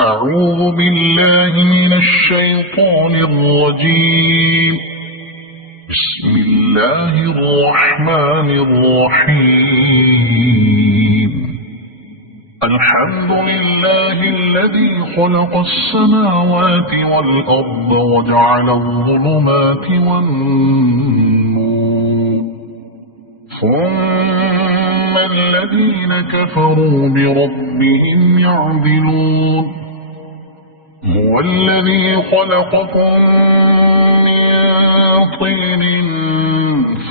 أعوذ بالله من الشيطان الرجيم. بسم الله الرحمن الرحيم. الحمد لله الذي خلق السماوات والأرض وجعل الظلمات والنور، ثم الذين كفروا بربهم يعدلون. هو الذي خلقكم من طين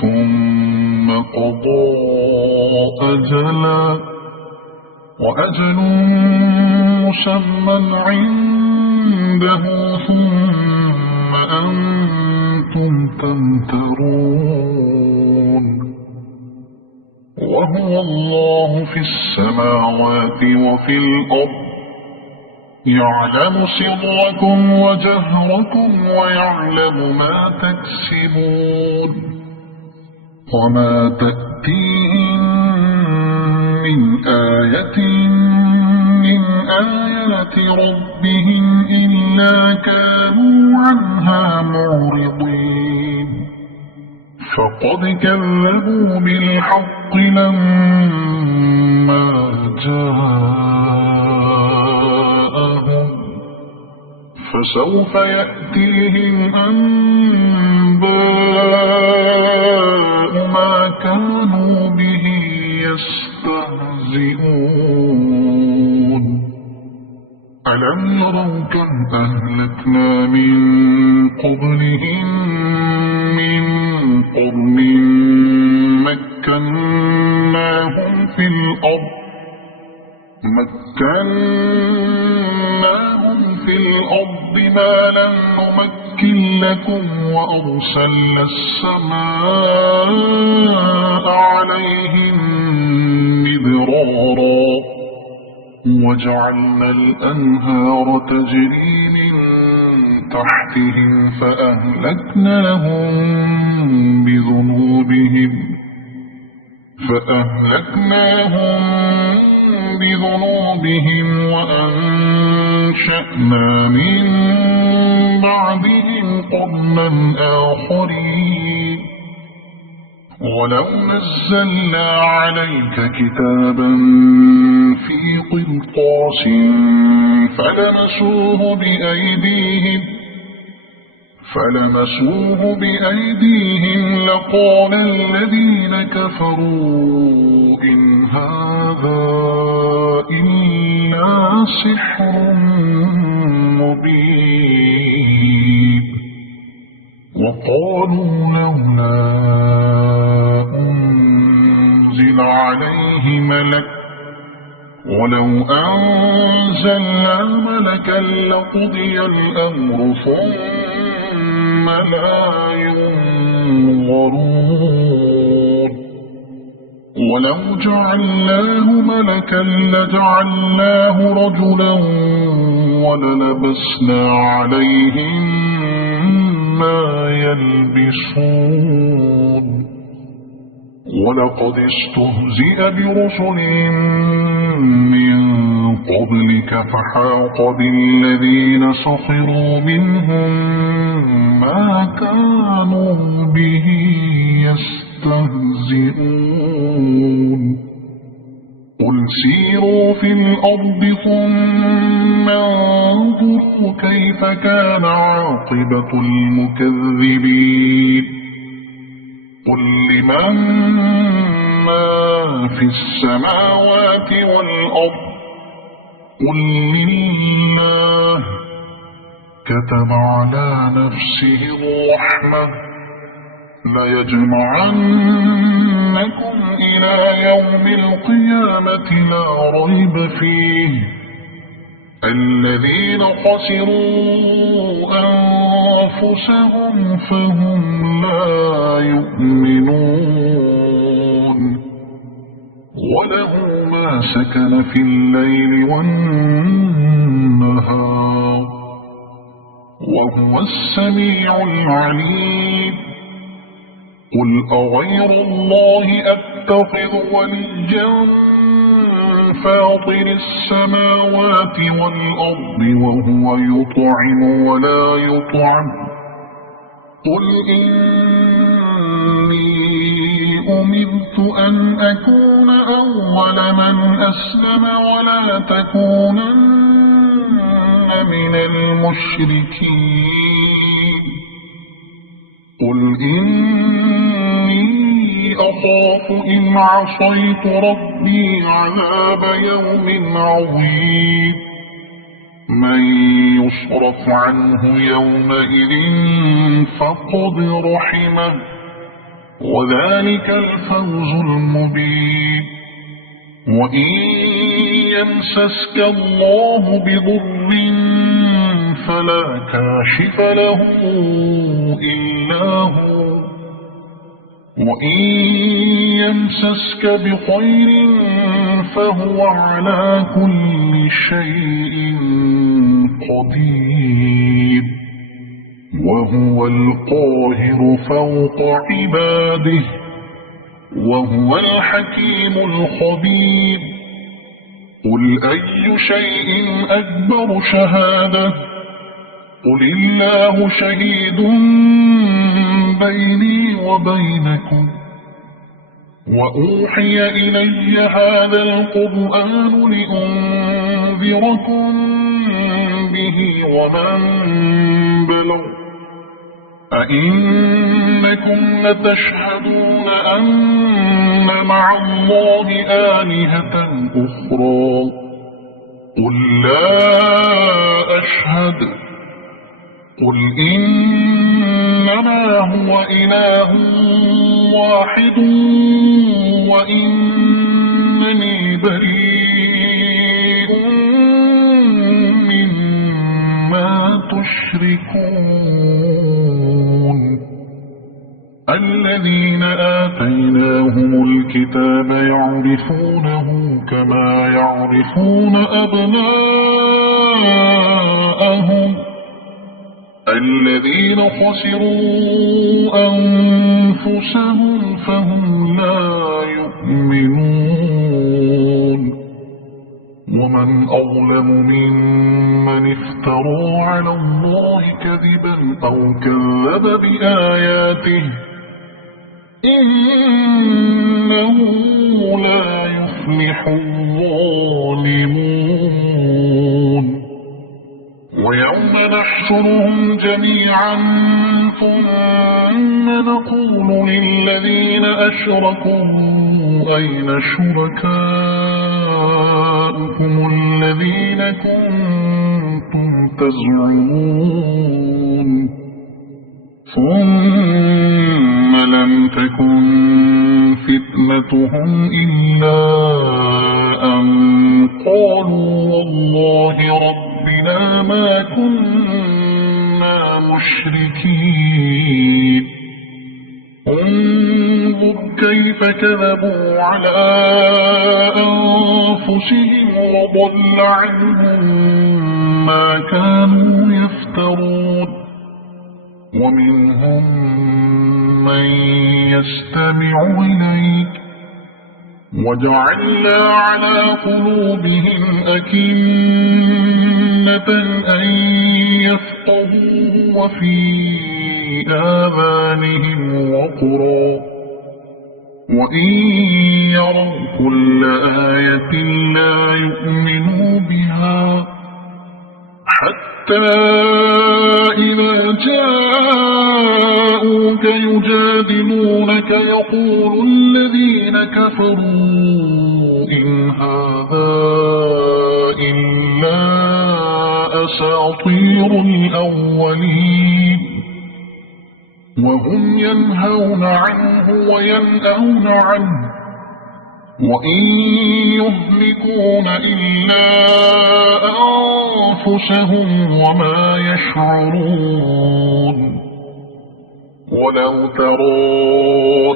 ثم قضى أجلا، وأجل مسمى عنده، ثم أنتم تمترون. وهو الله في السماوات وفي الأرض، يعلم سركم وجهركم ويعلم ما تكسبون. وما تأتيهم من آية من آيات ربهم إلا كانوا عنها معرضين. فقد كذبوا بالحق لما جاءهم، فسوف يأتيهم أنباء ما كانوا به يستهزئون. ألم يروا كم أهلكنا من قبلهم من قرن مكناهم في الأرض ما لم نمكن لكم، وأرسلنا السماء عليهم مدرارا، وجعلنا الأنهار تجري من تحتهم فأهلكناهم بذنوبهم وأنشأنا من بعدهم قرنا آخرين. ولو نزلنا عليك كتابا في قرطاس فلمسوه بأيديهم لقال الذين كفروا إن هذا إلا سحر مبين. وقالوا لولا أنزل عليه ملك، ولو أنزلنا ملكا لقضي الأمر ثم لا ينظرون. ولو جعلناه ملكا لجعلناه رجلا وللبسنا عليهم ما يلبسون. ولقد استهزئ برسل من قبلك فحاق بالذين سخروا منهم ما كانوا به يستهزئون. قل سيروا في الأرض ثم انظروا كيف كان عاقبة المكذبين. قل لمن ما في السماوات والأرض، قل لله. كتب على نفسه الرحمة ليجمعنكم إلى يوم القيامة لا ريب فيه. الذين خسروا أنفسهم فهم لا يؤمنون. وله ما سكن في الليل والنهار، وهو السميع العليم. قل أغير الله أتخذ وليا فاطر السماوات والأرض وهو يطعم ولا يطعم قل إني أمرت أن أكون أول من أسلم ولا تكونن من المشركين قل إني أخاف إن عصيت ربي عذاب يوم عظيم من يصرف عنه يومئذ فقد رحمه وذلك الفوز المبين وإن يمسسك الله بضر فلا كاشف له إلا هو وإن يمسسك بخير فهو على كل شيء قدير وهو القاهر فوق عباده وهو الحكيم الخبير قل أي شيء أكبر شهادة قل الله شهيد بيني وبينكم وأوحي إلي هذا القرآن لأنذركم به ومن بلغ أئنكم لتشهدون أن مع الله آلهة أخرى قل لا أشهد قل إنما هو إله واحد وإنني بريء مما تشركون الذين آتيناهم الكتاب يعرفونه كما يعرفون أبناءهم الذين خسروا أنفسهم فهم لا يؤمنون ومن أظلم ممن افترى على الله كذبا أو كذب بآياته إنه لا يفلح الظالمون ويوم نحشرهم جميعا ثم نقول للذين أشركوا أين شركاؤكم الذين كنتم تزعمون ثم لم تكن فتنتهم إلا أن قالوا والله ربنا ما كنا مشركين انظر كيف كذبوا على أنفسهم وضل عنهم ما كانوا يفترون ومنهم من يستمع إليك وجعلنا على قلوبهم أكنة أن يفقهوا وفي آذانهم وقرا وإن يروا كل آية لا يؤمنوا بها حتى إذا جاءوك يجادلونك يقول الذين كفروا إن هذا إلا أساطير الأولين وهم ينهون عنه وينأون عنه وإن يهلكون إلا أنفسهم وما يشعرون ولو ترى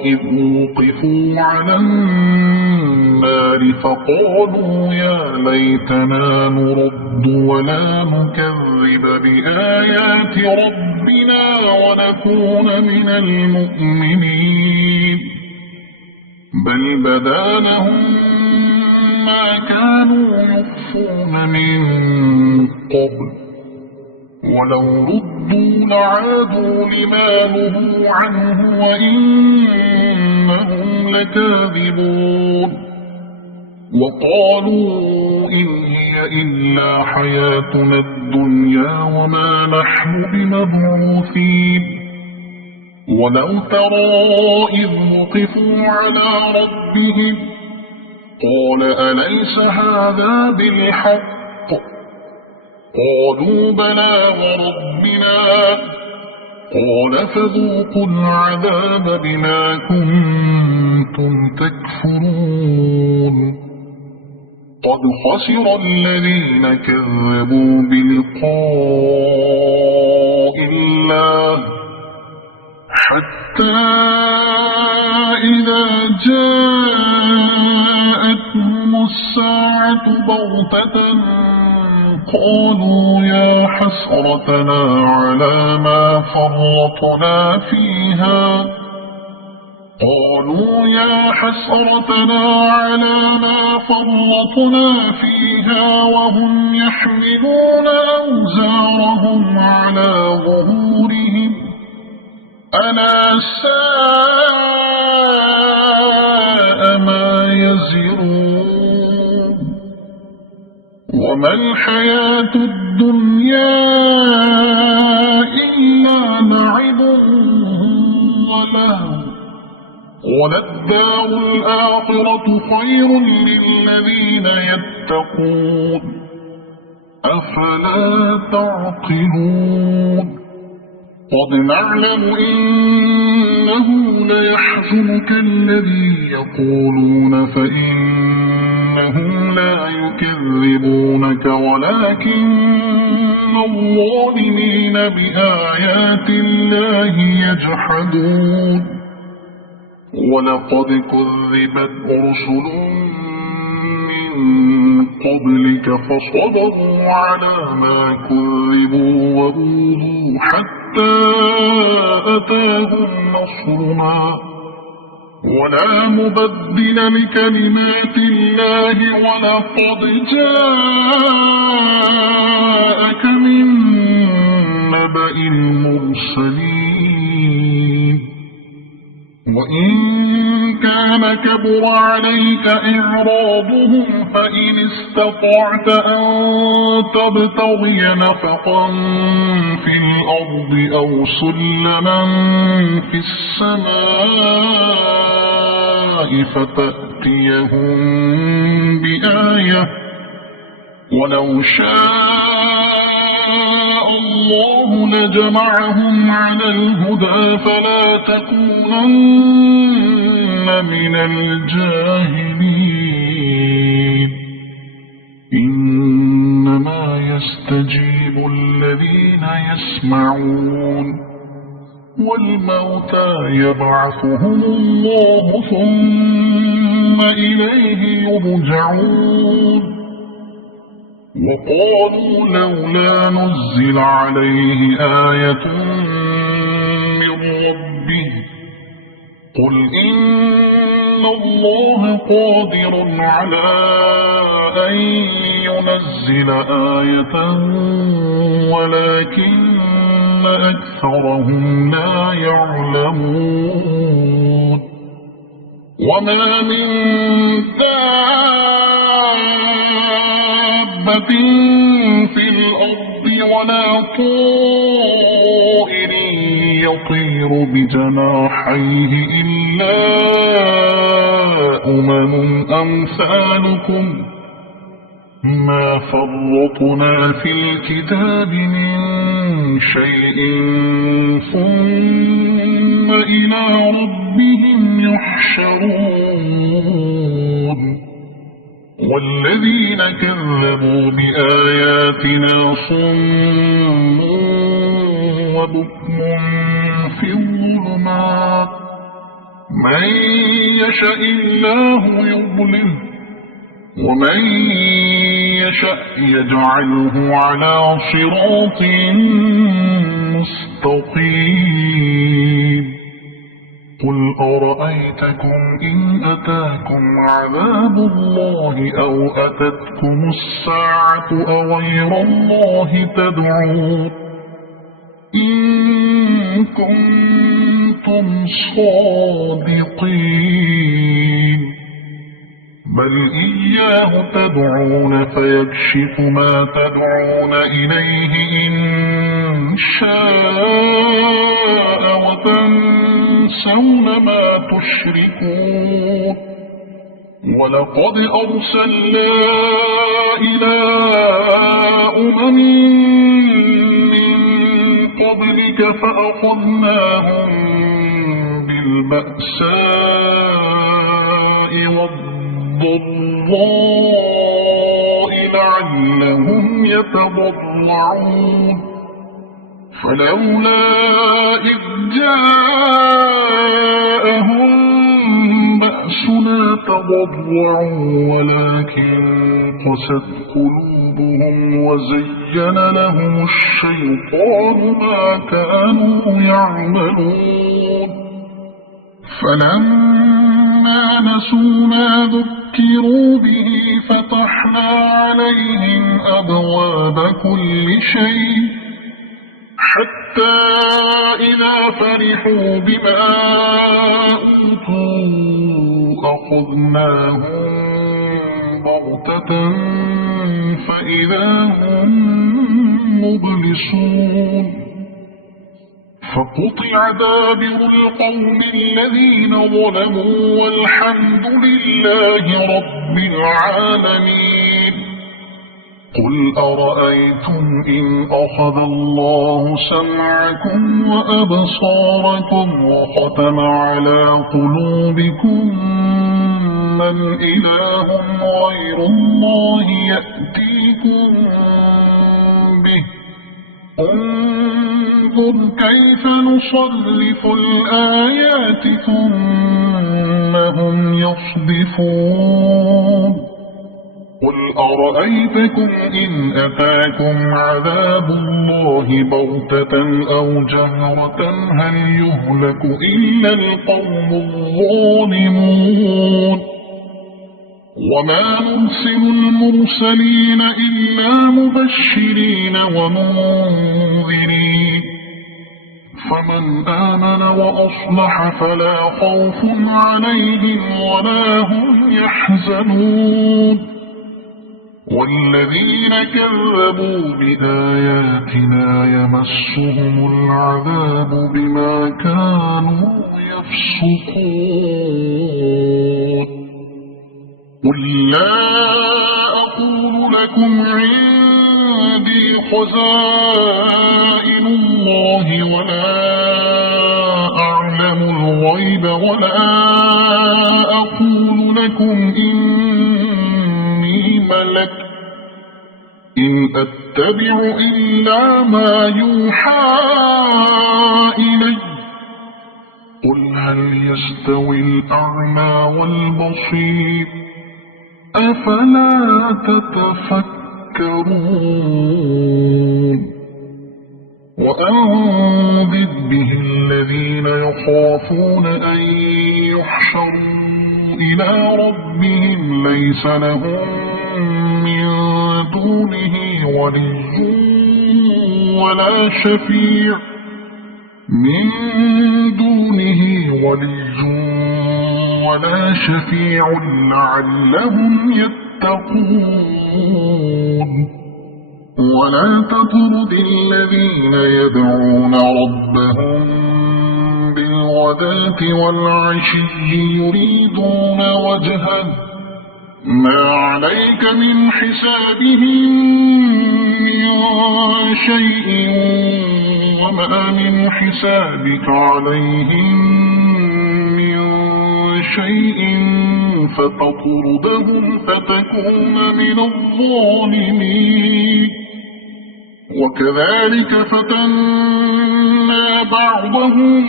إذ وقفوا على النار فقالوا يا ليتنا نرد ولا نكذب بآيات ربنا ونكون من المؤمنين بل بدا لهم ما كانوا يخفون من قبل ولو ردوا لعادوا لما نهوا عنه وإنهم لكاذبون وقالوا إن هي إلا حياتنا الدنيا وما نحن بمبعوثين ولو ترى إذ وقفوا على ربهم قال أليس هذا بالحق قالوا بلى وربنا قال فذوقوا العذاب بما كنتم تكفرون قد خسر الذين كذبوا بلقاء الله حتى إذا جاءتهم الساعة بغتة قالوا يا حسرتنا على ما فرطنا فيها وهم يحملون أوزارهم على ظهورهم ألا ساء ما يزرون وما الحياة الدنيا إلا لعب ولهو وللدار الآخرة خير للذين يتقون أفلا تعقلون قد نعلم إنه ليحزنك الذي يقولون فإنهم لا يكذبونك ولكن الظالمين بآيات الله يجحدون ولقد كذبت رسل من قبلك فصبروا على ما كذبوا وأوذوا حتى أتاهم نصرنا ولا مبدل لكلمات الله ولقد جاءك من نبأ المرسلين وإن كان كبر عليك إعراضهم فإن استطعت أن تبتغي نفقا في الأرض أو سلما في السماء فتأتيهم بآية ولو شاء الله لجمعهم على الهدى فلا تكونن من الجاهلين إنما يستجيب الذين يسمعون والموتى يبعثهم الله ثم إليه يرجعون وقالوا لولا نزل عليه آية من ربه قل إن الله قادر على أن ينزل آية ولكن أكثرهم لا يعلمون وما من دابة في الأرض ولا طائر يطير بجناحيه إلا أمثالكم ما فرطنا في الكتاب من شيء ثم إلى ربهم يحشرون والذين كذبوا بآياتنا صم وبكم في الظلمات من يشاء الله يضلله ومن يشاء يجعله على صراط مستقيم قل أرأيتكم إن أتاكم عذاب الله أو أتتكم الساعة أغير الله تدعون إن كنتم صادقين بل إياه تدعون فيكشف ما تدعون إليه إن شاء وتنسون ما تشركون ولقد أرسلنا إلى أمم من قبلك فأخذناهم بالبأساء والضراء لعلهم يتضرعون فلولا إذ جاءهم بأسنا تضرعوا ولكن قست قلوبهم وزين لهم الشيطان ما كانوا يعملون فلما نسوا ما ذكروا به فتحنا عليهم أبواب كل شيء حتى إذا فرحوا بما أوتوا أخذناهم بغتة فإذا هم مبلسون فقطع دابر القوم الذين ظلموا والحمد لله رب العالمين قل أرأيتم إن أخذ الله سمعكم وأبصاركم وختم على قلوبكم من إله غير الله يأتيكم به انظر كيف نصرف الآيات ثم هم يصدفون قل أرأيتكم إن أتاكم عذاب الله بغتة أو جهرة هل يهلك إلا القوم الظالمون وما نرسل المرسلين إلا مبشرين ومنذرين فمن آمن وأصلح فلا خوف عليهم ولا هم يحزنون والذين كذبوا بآياتنا يمسهم العذاب بما كانوا يفسقون قل لا أقول لكم عندي خزائن الله ولا أعلم الغيب ولا أقول لكم إني ملك إن أتبع إلا ما يوحى إلي قل هل يستوي الأعمى والبصير أفلا تتفكرون وأنذر به الذين يخافون أن يحشروا إلى ربهم ليس لهم من دونه ولي ولا شفيع لعلهم يتقون ولا تطرد الذين يدعون ربهم بالغداة والعشي يريدون وجهه ما عليك من حسابهم من شيء وما من حسابك عليهم من شيء فتطردهم فتكون من الظالمين وكذلك فتنا بعضهم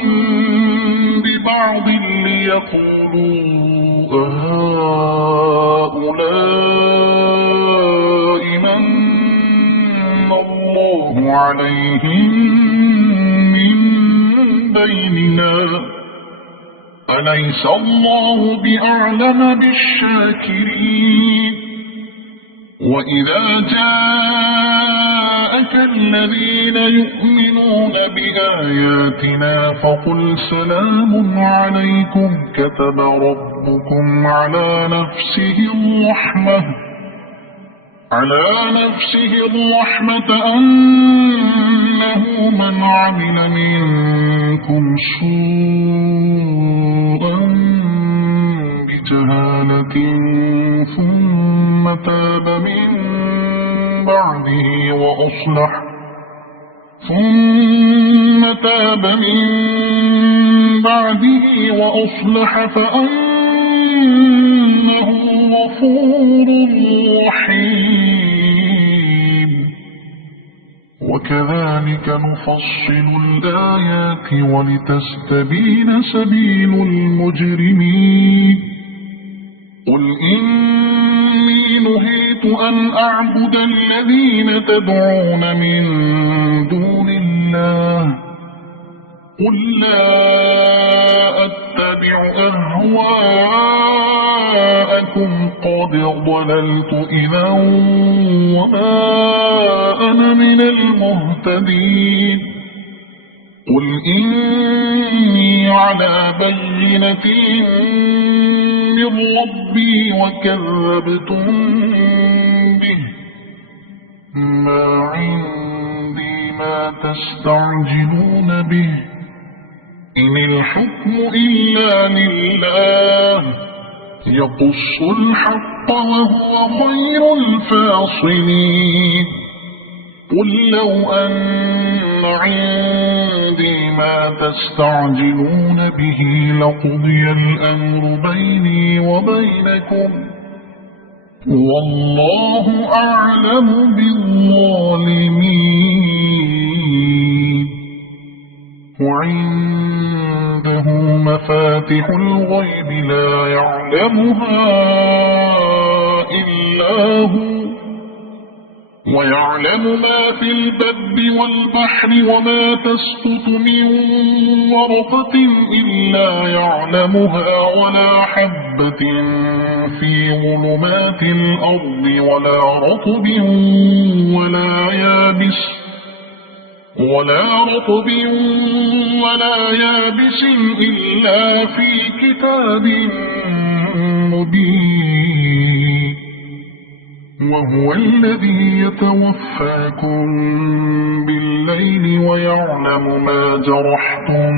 ببعض ليقولوا هؤلاء من الله عليهم من بيننا أليس الله بأعلم بالشاكرين وإذا جاءك الذين يؤمنون بآياتنا فقل سلام عليكم كتب ربكم على نفسه الرحمة أنه من عمل منكم سوءا بجهالة ثم تاب من بعده وأصلح فأنه غفور رحيم وكذلك نفصل الآيات ولتستبين سبيل المجرمين قل إني نهيت أن أعبد الذين تدعون من دون الله قل لا أتبع أهواءكم قد ضللت إذا وما أنا من المهتدين قل إني على بينة من ربي وكذبتم به ما عندي ما تستعجلون به إن الحكم إلا لله يقص الحق وهو خير الفاصلين قل لو أن عندي ما تستعجلون به لقضي الأمر بيني وبينكم والله أعلم بالظالمين وعنده مفاتح الغيب لا يعلمها إلا هو ويعلم ما في البر والبحر وما تسقط من ورقة إلا يعلمها ولا حبة في ظلمات الأرض ولا رطب ولا يابس إلا في كتاب مبين وهو الذي يتوفاكم بالليل ويعلم ما جرحتم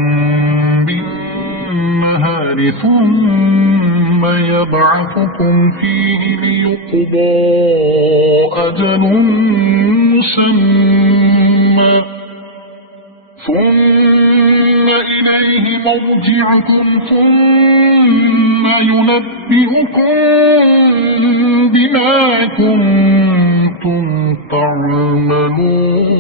بالنهار ثم يبعثكم فيه ليقضى أجل مسمى ثم إليه مرجعكم ثم ينبئكم بما كنتم تعملون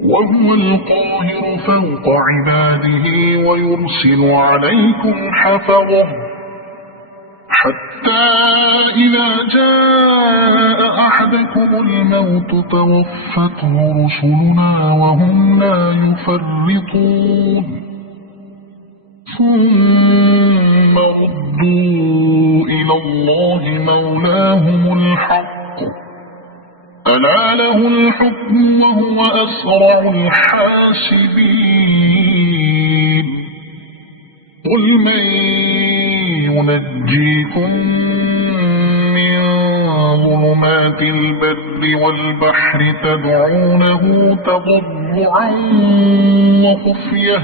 وهو القاهر فوق عباده ويرسل عليكم حفظه حتى إذا جاء أحدكم الموت توفته رسلنا وهم لا يفرطون ثم ردوا إلى الله مولاهم الحق ألا له الحكم وهو أسرع الحاسبين قل من ينجيكم من ظلمات البر والبحر تدعونه تضرعا وخفية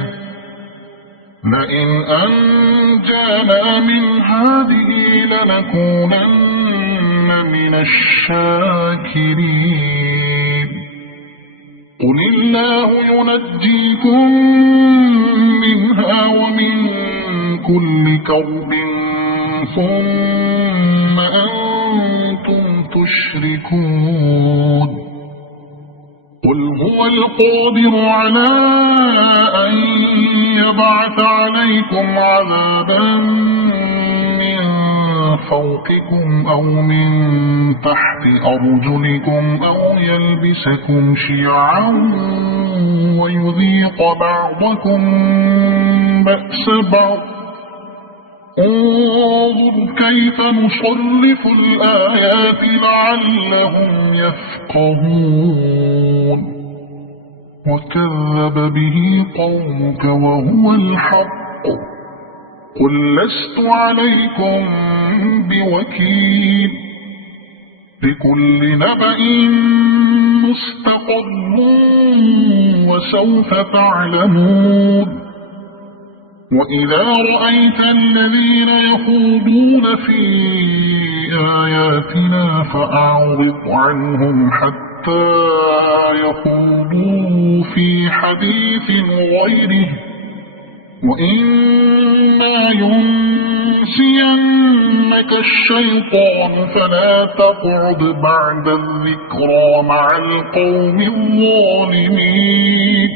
لئن أنجانا من هذه لنكونن من الشاكرين قل الله ينجيكم منها ومن كل كرب ثم أنتم تشركون قل هو القادر على أن يبعث عليكم عذابا من فوقكم أو من تحت أرجلكم أو يلبسكم شيعا ويذيق بعضكم بأس بعض. انظر كيف نصرف الآيات لعلهم يفقهون. وكذب به قومك وهو الحق قل لست عليكم بوكيل. لكل نبأ مستقر وسوف تعلمون. وإذا رأيت الذين يخوضون في آياتنا فأعرض عنهم حتى يخوضوا في حديث غيره. وإما ينسينك الشيطان فلا تقعد بعد الذكرى مع القوم الظالمين.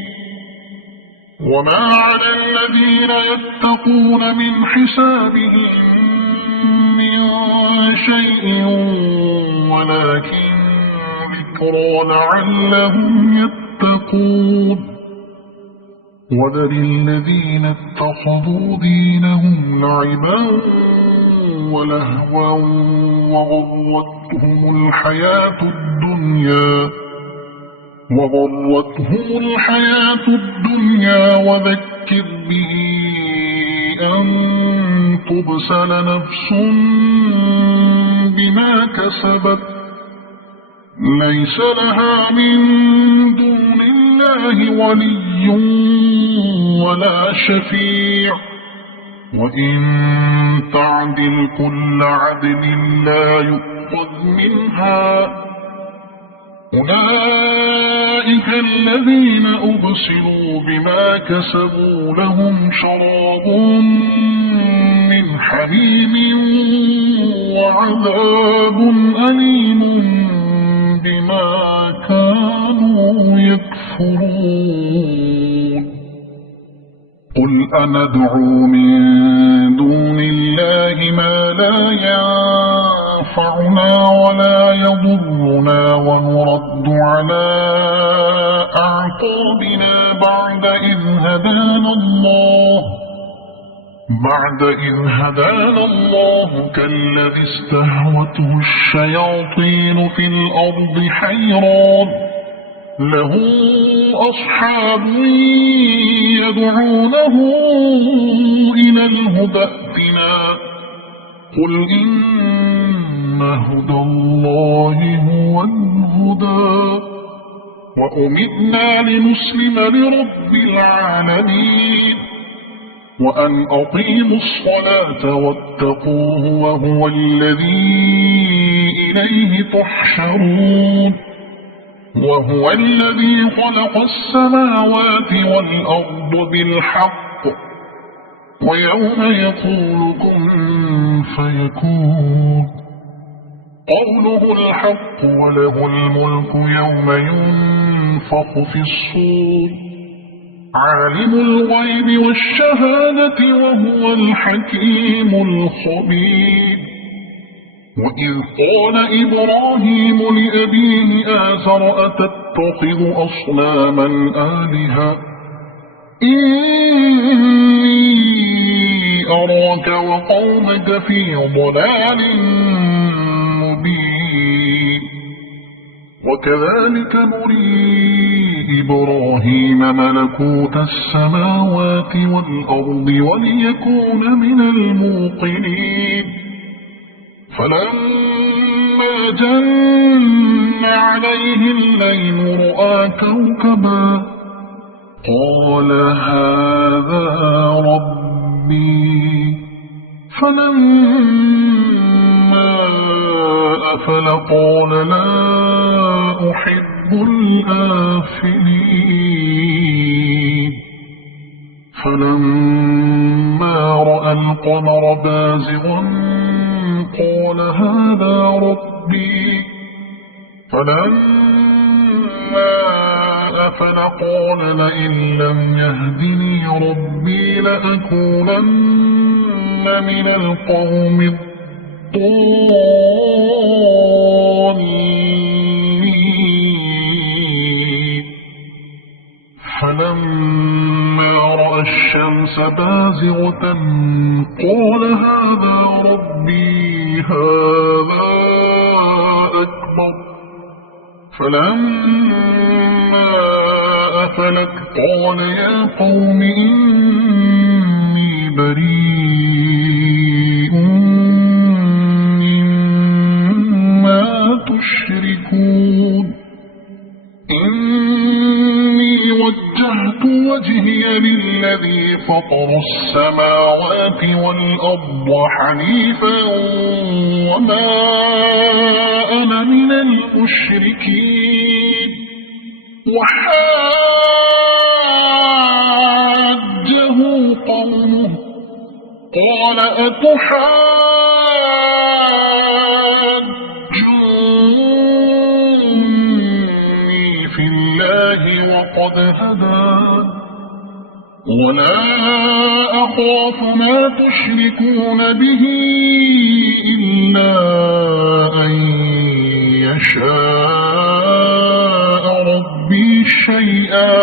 وما على الذين يتقون من حسابهم من شيء ولكن ذكرى لعلهم يتقون. وذر الذين اتخذوا دينهم لعبا ولهوا وغرتهم الحياة الدنيا وذكر به أن تبسل نفس بما كسبت ليس لها من دون الله ولي ولا شفيع وإن تعدل كل عدل لا يؤخذ منها. أولئك الذين أبصروا بما كسبوا لهم شراب من حميم وعذاب أليم بما كانوا يكفرون. قل أندعو من دون الله ما لا ينفعنا ولا يضرنا ونرد على أعقابنا بعد إذ هدانا الله كالذي استهوته الشياطين في الأرض حيران له أصحاب يدعونه إلى الهدى ائتنا. قل إن هدى الله هو الهدى وأمرنا لنسلم لرب العالمين وأن أقيموا الصلاة واتقوه وهو الذي إليه تحشرون. وهو الذي خلق السماوات والأرض بالحق ويوم يقول كن فيكون قوله الحق وله الملك يوم ينفخ في الصور عالم الغيب والشهادة وهو الحكيم الخبير. وإذ قال إبراهيم لأبيه آزر أتتخذ أصناما آلهة إني أراك وقومك في ضلال مبين. وكذلك نري إبراهيم ملكوت السماوات والأرض وليكون من الموقنين. فلما جن عليه الليل رأى كوكبا قال هذا ربي. فلما أفل قال لا أحب الآفلين. فلما رأى القمر بازغا قال هذا ربي. فلما أفل قال لئن لم يهدني ربي لأكونن من القوم الضالين فلما رأى الشمس بازغة قال هذا ربي هذا أكبر فلما أفلت قال يا قوم إني بريء مما تشركون إني وجهت وجهي للذي فطر السماوات والأرض حنيفا وما أنا من المشركين وحاجه قومه قال أتحاجوني في الله وقد هدان ولا أخاف ما تشركون به إلا أن يشاء ربي شيئا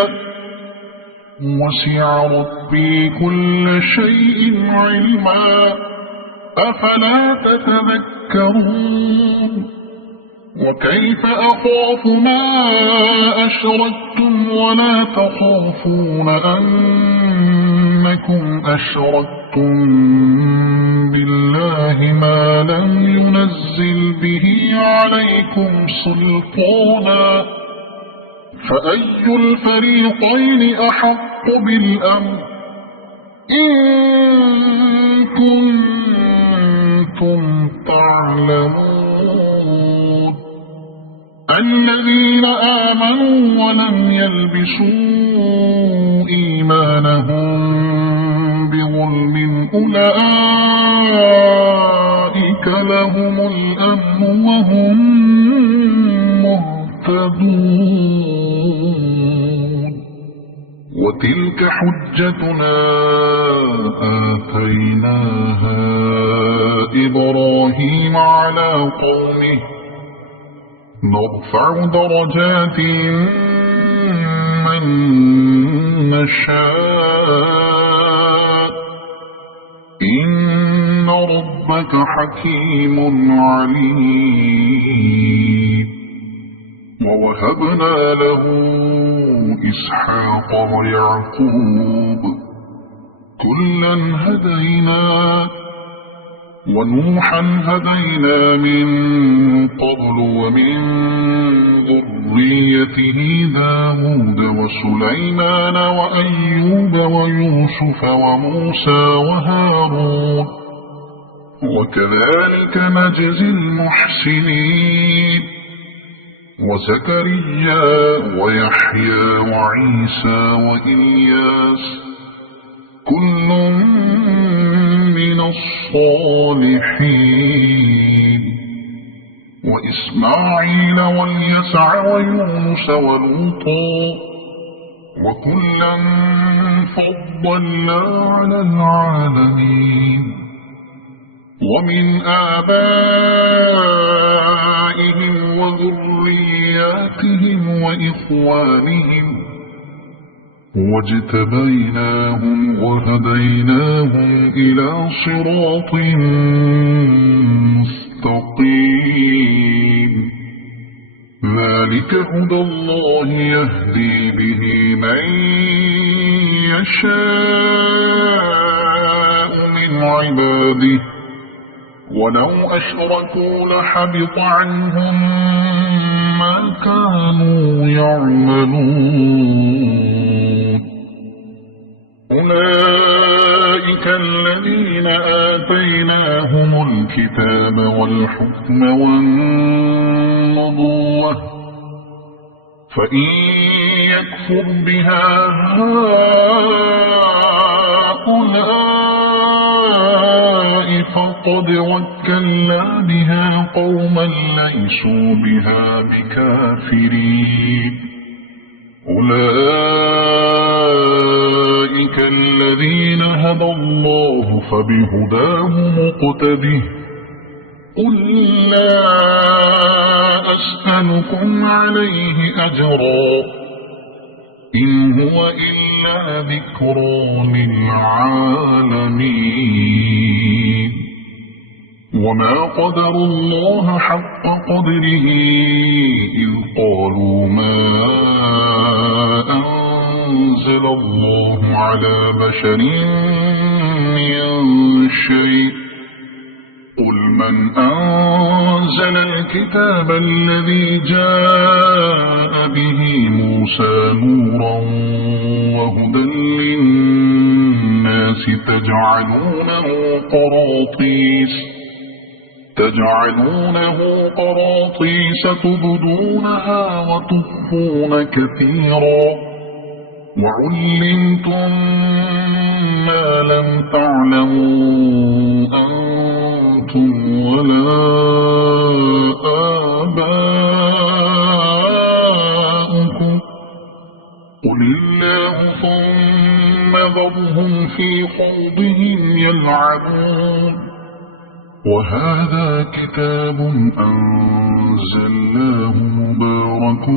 وسع ربي كل شيء علما أفلا تتذكرون وكيف أخاف ما أشركتم ولا تخافون أنكم أشركتم بالله ما لم ينزل به عليكم سلطانا فأي الفريقين أحق بالأمر إن كنتم تعلمون الذين آمنوا ولم يلبسوا إيمانهم بظلم أولئك لهم الأمن وهم مهتدون وتلك حجتنا آتيناها إبراهيم على قومه نرفع درجات من نشاء إن ربك حكيم عليم ووهبنا له إسحاق ويعقوب كلا هدينا ونوحا هدينا من قبل ومن ذريته داود وسليمان وأيوب ويوسف وموسى وهارون وكذلك نجزي المحسنين وزكريا ويحيى وعيسى وإلياس كل من الصالحين وإسماعيل واليسع ويونس ولوطا وكلا فضلنا على العالمين ومن آبائهم وذرياتهم وإخوانهم واجتبيناهم وهديناهم إلى صراط مستقيم ذلك هدى الله يهدي به من يشاء من عباده ولو أشركوا لحبط عنهم ما كانوا يعملون أولئك الذين آتيناهم الكتاب والحكم والنبوة فإن يكفر بها هؤلاء فقد وكلنا بها قوما ليسوا بها بكافرين أولئك الذين هدى الله فبهداه مقتده قل لا أسألكم عليه أجرا إن هو إلا ذكرى للعالمين وما قدروا الله حق قدره إذ قالوا ما أنزل الله على بشر من شيء قل من أنزل الكتاب الذي جاء به موسى نورا وهدى للناس تجعلونه قراطيس تبدونها وتخفون كثيرا وعلمتم ما لم تعلموا أنتم ولا آباؤكم قل الله ثم ذرهم في خوضهم يلعبون وهذا كتاب أنزلناه مبارك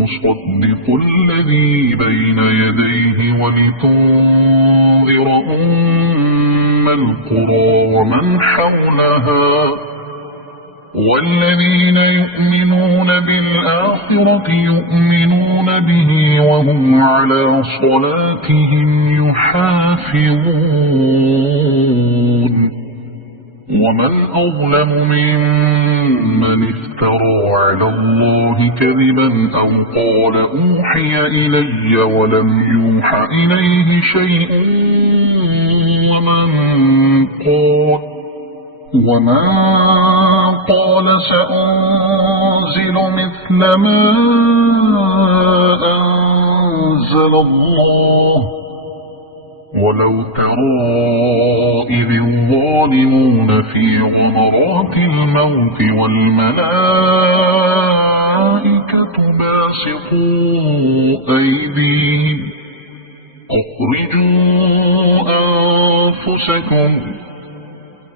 مصدق الذي بين يديه ولتنذر أم القرى ومن حولها والذين يؤمنون بالآخرة يؤمنون به وهم على صلاتهم يحافظون ومن أظلم ممن افترى على الله كذبا أو قال أوحي إلي ولم يوح إليه شيء ومن قال سأنزل مثل ما أنزل الله ولو ترى إذ الظالمون في غمرات الموت والملائكة باسطوا أيديهم أخرجوا أنفسكم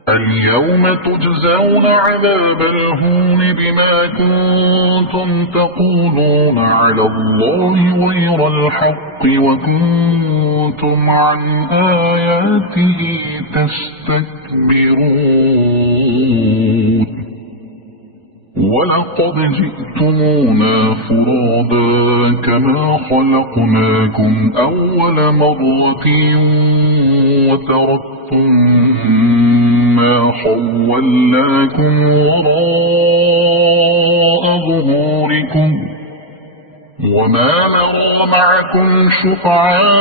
اليوم تجزون عذاب الهون بما كنتم تقولون على الله غير الحق وكنتم عن آياته تستكبرون ولقد جئتمونا فرادا كما خلقناكم أول مرة وتركتم ما خولناكم وراء ظهوركم وما نرى معكم شفعاءكم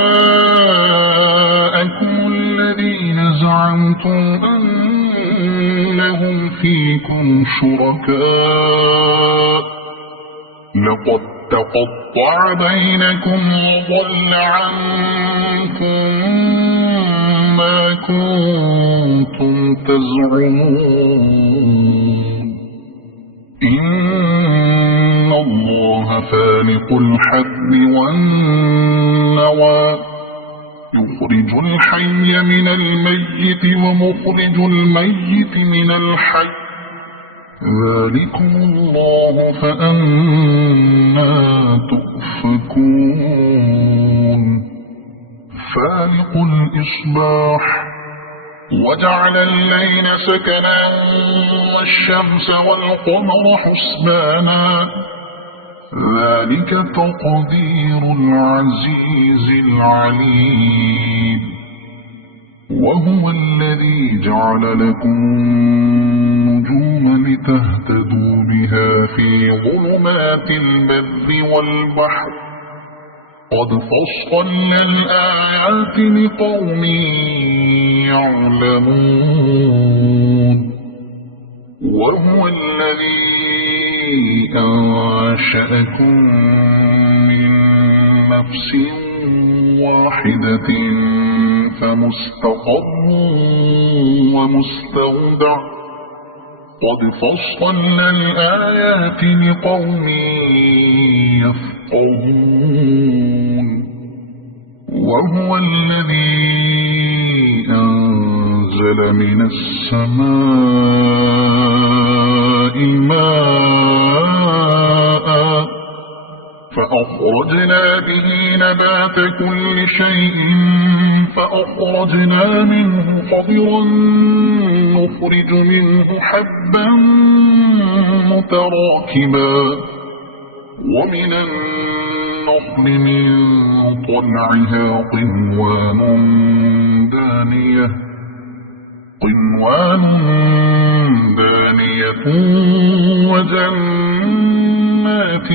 الذين زعمتم أنهم فيكم شركاء لقد تقطع بينكم وضل عنكم ما كنتم تزعمون إن الله فالق الحب والنوى يخرج الحي من الميت ومخرج الميت من الحي ذلكم الله فأنى تؤفكون فالق الإصباح وجعل الليل سكنا والشمس والقمر حسبانا ذلك تقدير العزيز العليم وهو الذي جعل لكم النجوم لتهتدوا بها في ظلمات البر والبحر قد فصلنا الآيات لقوم يعلمون وهو الذي أنشأكم من نفس واحدة فمستقر ومستودع قد فصلنا الآيات لقوم يفقهون وهو الذي أنزل أنزل من السماء ماء فأخرجنا به نبات كل شيء فأخرجنا منه خضرا نخرج منه حبا متراكبا ومن النخل من طلعها قنوان دانية وجنات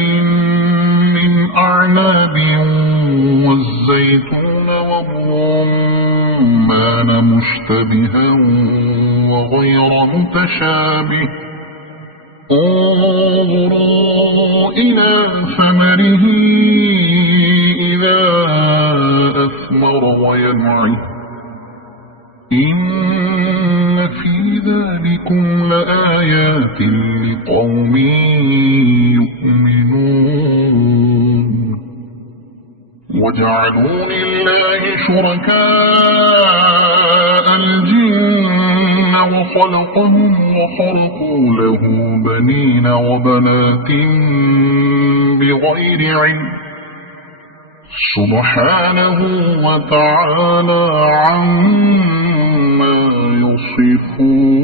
من أعناب والزيتون والرمان مشتبها وغير متشابه انظروا إلى ثمره إذا أثمر وينعه إن في ذلكم لآيات لقوم يؤمنون وجعلوا لله شركاء الجن وخلقهم وخرقوا له بنين وبنات بغير علم سبحانه وتعالى عما يصفون